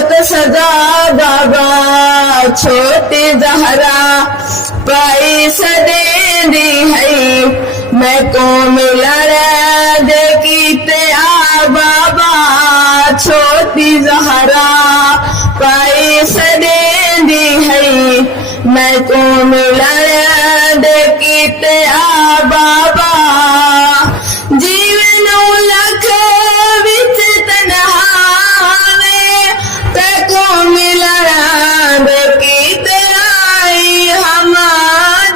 बहुत सजा बाबा छोटी ज़हरा पैसा दे दी है मैं को मिलन देखी ते आ बाबा छोटी ज़हरा पैसा दे दी है मैं को मिलन देखी ते आ बाबा जीवन लख विच तन्हावे ते को मिलन देखी ते आई हम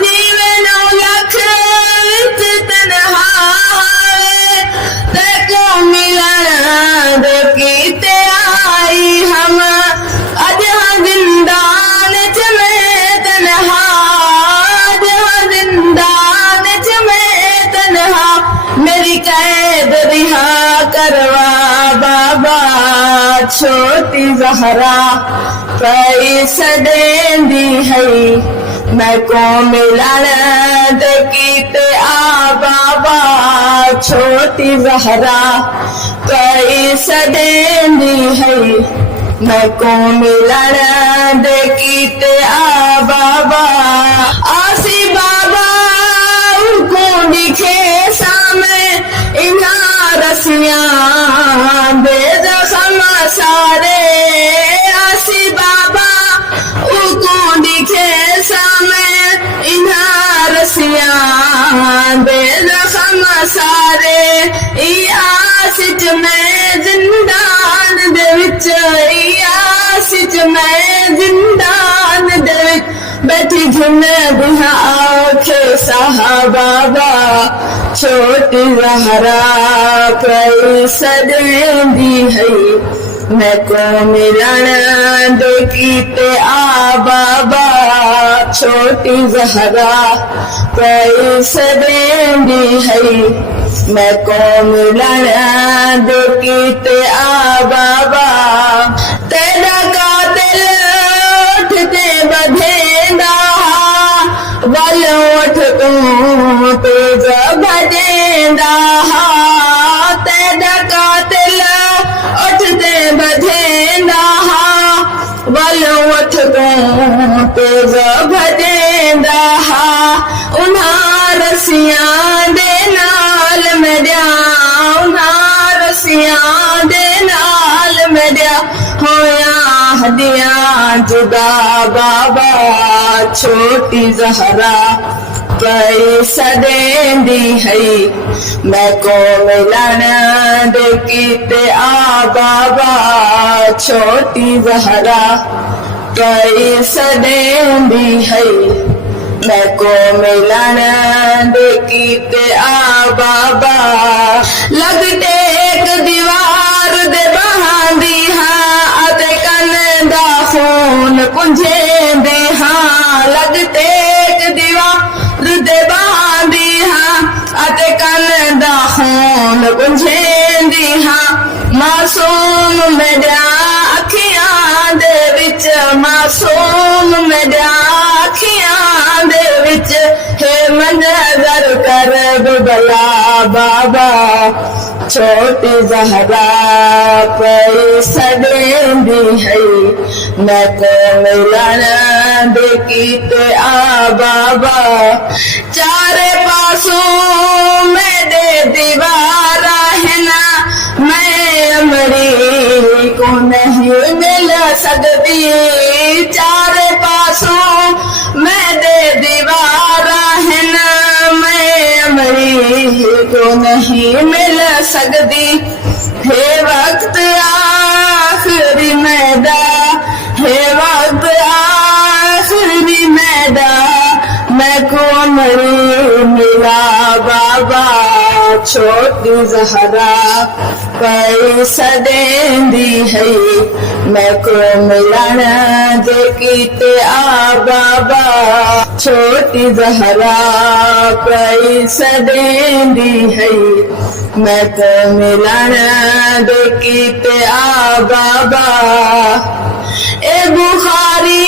जीवन लख विच तन्हावे ते को मिलन देखी ते आई हम अज जिंदान च मैं तन्हा अज जिंदान च मैं तन्हा मेरी कैद रिहा करवा बाबा छोटी ज़हरा पैसा देंदी है मैं को मिलन देखी ते आ बाबा छोटी ज़हरा पैसा देंदी है मैं को मिलन देखी ते आ बाबा आसी बाबा को दिखे सामने इन्हा रसियां बेजखम सारे आसी बाबा को दिखे सामने इन्हा रसियां बेजखम सारे आसिच में जिंदान दे विच आसिच में जिंदान दे विच बैठी घिन बिहा आखे साहा बाबा छोटी ज़हरा पैसा देंदी है मैं को मिलन देखी ते आ बाबा छोटी ज़हरा पैसा देंदी है मैं को मिलन देखी ते आ बाबा तेरा कातिल उठते बधेंदा वल उठ तू तेज भजेंदा तेरा कातिल उठते बधेंदा वल उठ तू तेज भजेंदा उन्हा रसियां दे नाल मेरिया उन्हा रसियां दे नाल मेरिया होया हदियां जुदा बाबा छोटी ज़हरा पैसा देंदी है मैं को मिलन देखी ते आ बाबा छोटी ज़हरा पैसा देंदी है मैं को मिलन देखी ते आ बाबा लगते एक दीवार दे बहांदी हाँ अते कन दा खून पुंझेंदे हाँ लगते एक दीवार दे बहांदी हाँ अते कन दा खून पुंझेंदी हाँ मासूम मेरा अखियां दे विच मासूम मेरा अखियां दे विच है मंजर कर बला बाबा छोटी ज़हरा पैसा देंदी है मैं को मिलन देखी ते आ बाबा चारे पासों में दे दीवारा है ना मैं अमरी को नहीं मिल सकती चारे पासों में दे दीवारा है ना मैं अमरी को नहीं मिल सकती हे वक्त आखिरी मैदा हे वक्त आखिरी मैदा मैं को मरी मिला बाबा छोटी ज़हरा पैसा देंदी है मैं को मिलन देखी ते आ बाबा छोटी ज़हरा पैसा देंदी है मैं को मिलन देखी ते आ बाबा ए बुखारी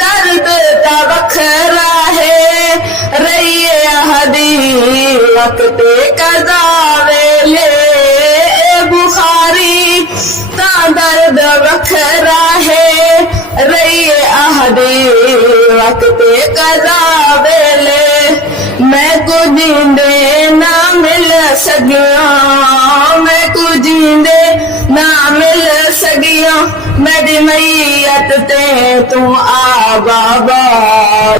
दर्द ता वखरा है रही हदी वक्त कदा वेले ए बुखारी ता दर्द वखरा है रही आहदी वक्त कदा वेले मैं कुछ जींदे ना मिल सकिया मैं कुछ जींदे ना मिल सकिया मेरी मैयत ते तू आ बाबा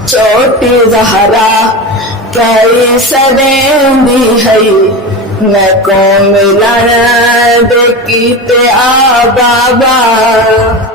छोटी ज़हरा कई सदेंदी है मैं को मिलन दे कीते आ बाबा।